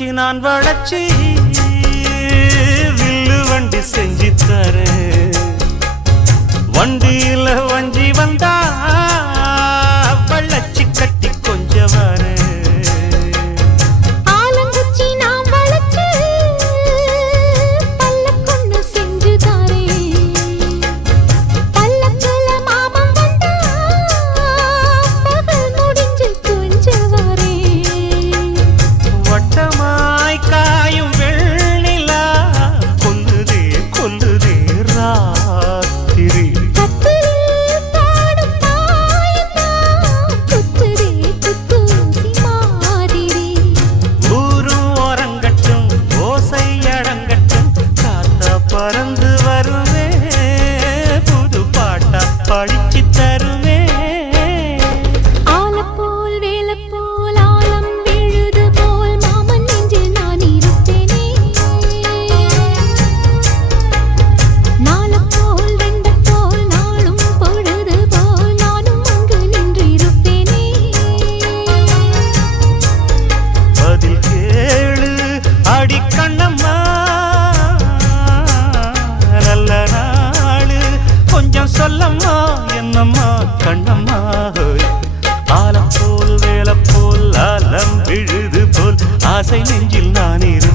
வச்சு நான் வளச்சி வில்லு வண்டி செஞ்சு தரேன். வண்டியில வஞ்சி வந்தா வள்ளச்சி கட்டி கொஞ்சம் வரேன். பறந்து வருவே புது பாட்டா படிச்சு தருவே. ஆலப்போல் வேலப்போல் ஆலம் விழுது போல் மாமன் நெஞ்சில் நான் இருப்பேனே. நாலப்போல் வெண்டப்போல் நாளும் பொழுது போல் நானும் அங்கு நின்று இருப்பேனே. பதில் கேளு அடி கண்ணம்மா, நல்ல நாளு கொஞ்சம் சொல்லம்மா என்னம்மா கண்ணம்மா. ஆலம் போல் வேலை போல் ஆலம் விழுது போல் ஆசை நெஞ்சில் நான் இரு